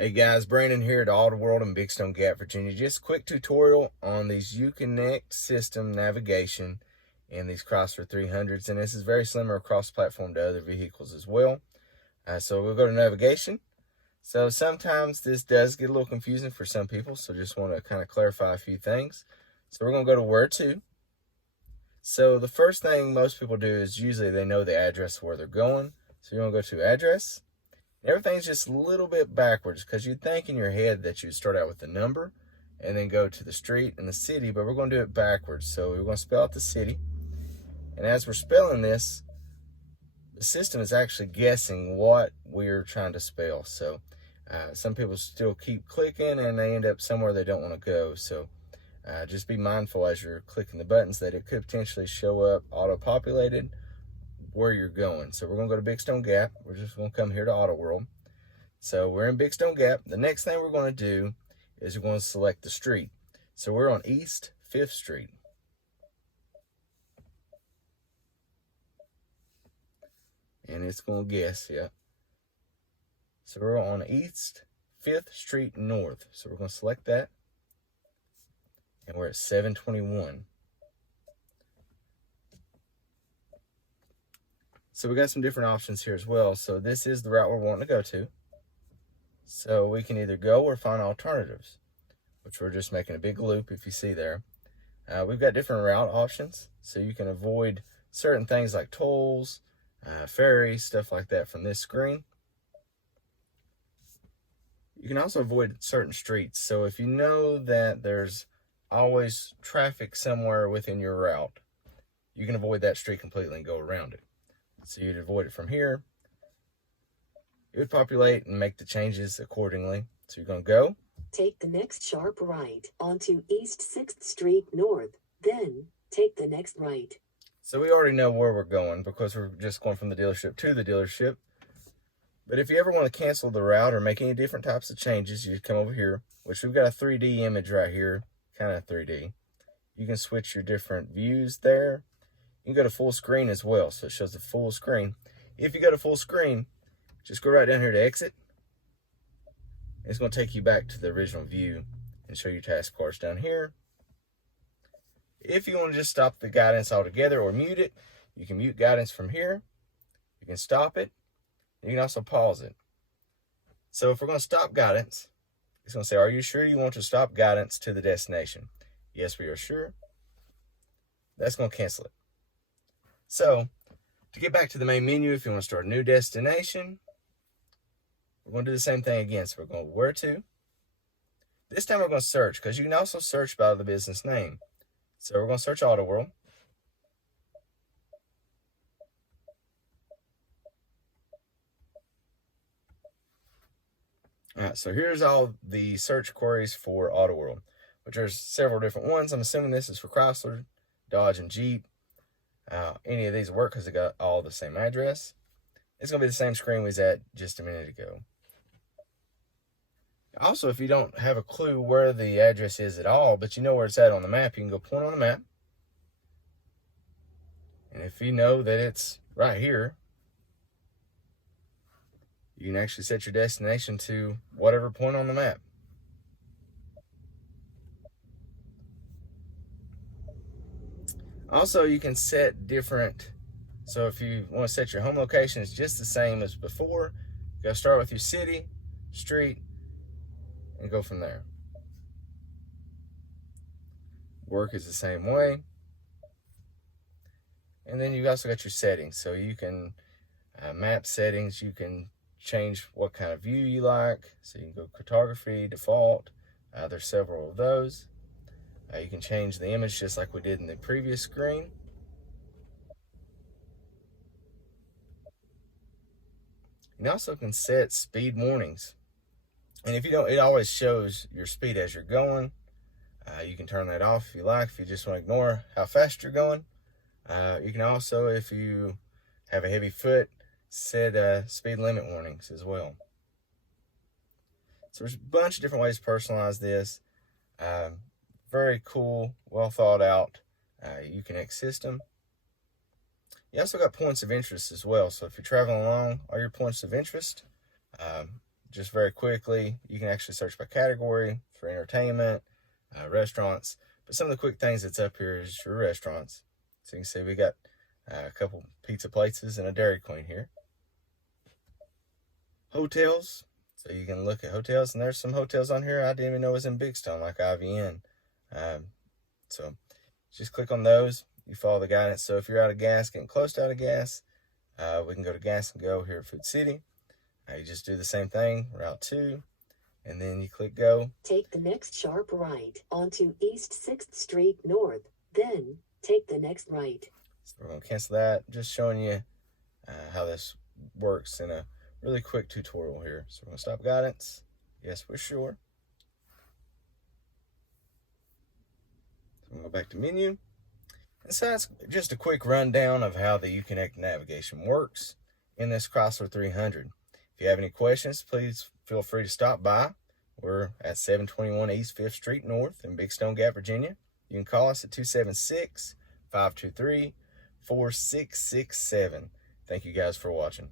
Hey guys, Brandon here at Auto World in Big Stone Gap, Virginia. Just a quick tutorial on these Unconnected system navigation in these Chrysler 300s, and this is very similar across platform to other vehicles as well. So we'll go to navigation. So sometimes this does get a little confusing for some people, so just want to kind of clarify a few things. So we're going to go to where to. So the first thing most people do is usually they know the address where they're going. So you want to go to address. Everything's just a little bit backwards because you'd think in your head that you'd start out with the number and then go to the street and the city, but we're going to do it backwards. So we're going to spell out the city. And as we're spelling this, the system is actually guessing what we're trying to spell. So some people still keep clicking and they end up somewhere they don't want to go. So just be mindful as you're clicking the buttons that it could potentially show up auto-populated where you're going. So we're going to go to Big Stone Gap. We're just going to come here to Auto World. So we're in Big Stone Gap. The next thing we're going to do is we're going to select the street. So we're on East 5th Street. And it's going to guess, yeah. So we're on East 5th Street North. So we're going to select that. And we're at 721. So we got some different options here as well. So this is the route we're wanting to go to. So we can either go or find alternatives, which we're just making a big loop if you see there. We've got different route options. So you can avoid certain things like tolls, ferries, stuff like that from this screen. You can also avoid certain streets. So if you know that there's always traffic somewhere within your route, you can avoid that street completely and go around it. So you'd avoid it from here. It would populate and make the changes accordingly. So you're going to go. Take the next sharp right onto East 6th Street North. Then take the next right. So we already know where we're going because we're just going from the dealership to the dealership. But if you ever want to cancel the route or make any different types of changes, you come over here, which we've got a 3D image right here, kind of 3D. You can switch your different views there. You can go to full screen as well, so it shows the full screen. If you go to full screen, just go right down here to exit. It's going to take you back to the original view and show your taskbars down here. If you want to just stop the guidance altogether or mute it, you can mute guidance from here. You can stop it. You can also pause it. So if we're going to stop guidance, it's going to say, are you sure you want to stop guidance to the destination? Yes, we are sure. That's going to cancel it. So, to get back to the main menu, if you want to start a new destination, we're going to do the same thing again. So we're going to where to. This time we're going to search, because you can also search by the business name. So we're going to search Auto World. All right, so here's all the search queries for Auto World, which there's several different ones. I'm assuming this is for Chrysler, Dodge, and Jeep. Any of these work because they got all the same address. It's going to be the same screen we was at just a minute ago. Also, if you don't have a clue where the address is at all, but you know where it's at on the map, you can go point on the map. And if you know that it's right here, you can actually set your destination to whatever point on the map. Also, you can set different, so if you want to set your home location, it's just the same as before. You gotta start with your city, street, and go from there. Work is the same way. And then you also got your settings. So you can map settings, you can change what kind of view you like. So you can go cartography, default. There's several of those. You can change the image just like we did in the previous screen. You also can set speed warnings. And if you don't, it always shows your speed as you're going. You can turn that off if you like, if you just want to ignore how fast you're going. You can also, if you have a heavy foot, set speed limit warnings as well. So there's a bunch of different ways to personalize this. Very cool, well thought out Unconnected system. You also got points of interest as well. So if you're traveling along, all your points of interest, just very quickly, you can actually search by category for entertainment, restaurants. But some of the quick things that's up here is your restaurants. So you can see we got a couple pizza places and a Dairy Queen here. Hotels. So you can look at hotels, and there's some hotels on here I didn't even know was in Big Stone, like IVN. So just click on those. You follow the guidance. So if you're out of gas, getting close to out of gas, we can go to Gas and Go here at Food City. You just do the same thing, Route 2, and then you click Go. Take the next sharp right onto East 6th Street North, then take the next right. So we're going to cancel that, just showing you how this works in a really quick tutorial here. So we're going to stop guidance. Yes, we're sure. So I'm going to go back to menu. And so that's just a quick rundown of how the Uconnected navigation works in this Chrysler 300. If you have any questions, please feel free to stop by. We're at 721 East 5th Street North in Big Stone Gap, Virginia. You can call us at 276-523-4667. Thank you guys for watching.